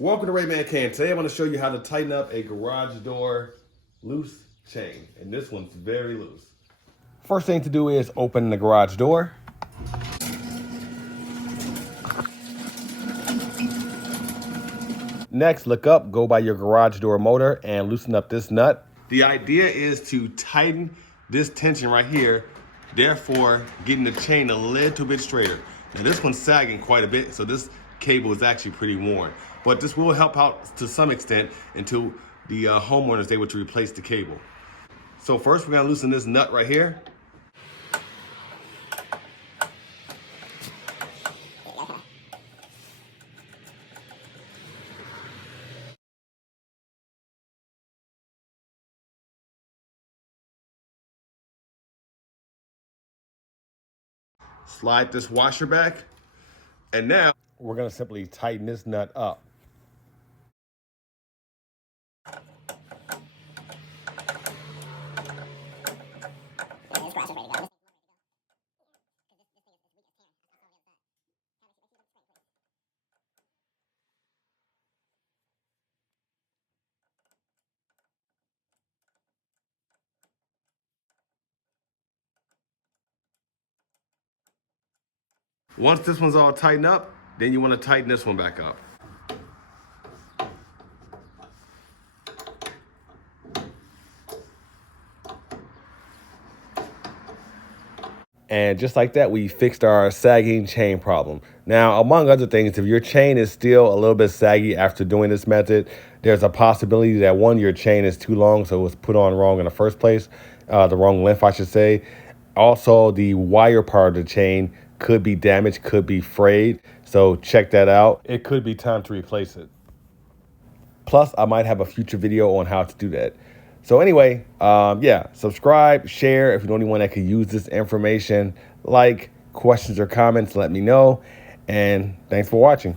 Welcome to Rayman Can. Today I'm going to show you how to tighten up a garage door loose chain. And this one's very loose. First thing to do is open the garage door. Next, look up, go by your garage door motor and loosen up this nut. The idea is to tighten this tension right here, therefore getting the chain a little bit straighter. Now this one's sagging quite a bit, so this cable is actually pretty worn. But this will help out to some extent until the homeowner is able to replace the cable. So first we're gonna loosen this nut right here. Slide this washer back, and now we're gonna simply tighten this nut up. Once this one's all tightened up, then you want to tighten this one back up. And just like that, we fixed our sagging chain problem. Now, among other things, if your chain is still a little bit saggy after doing this method, there's a possibility that one, your chain is too long, so it was put on wrong in the first place, the wrong length, I should say. Also, the wire part of the chain could be damaged, could be frayed, so check that out. It could be time to replace it. Plus, I might have a future video on how to do that. So anyway, yeah, subscribe, share if you know anyone that could use this information. Like, questions or comments, let me know. And thanks for watching.